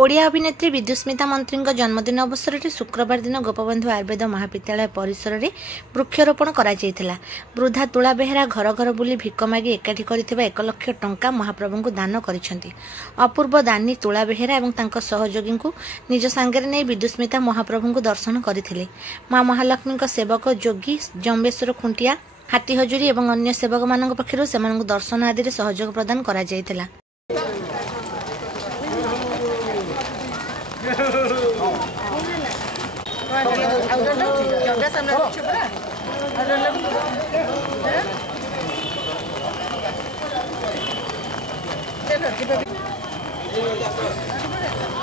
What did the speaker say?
ओडिया अभिनेत्री विदुस्मिता मंत्री जन्मदिन अवसर में शुक्रवार दिन गोपबंधु आयुर्वेद महाविद्यालय परिसर में वृक्षरोपण करा वृद्धा तुला बेहेरा घर घर बुली भिक मागी एकाठी कर 1 लाख टंका महाप्रभु को दान कर अपूर्व दानी तुला बेहेरा और तांको सहयोगी को निज सांगे नहीं विदुस्मिता महाप्रभु को दर्शन करते। मां महालक्ष्मी सेवक जोगी जम्बेश्वर खुंटिया हाथी हजूरी और अन्य सेवक मान पक्षर से दर्शन आदि में सहयोग प्रदान करा जायतिला। चलो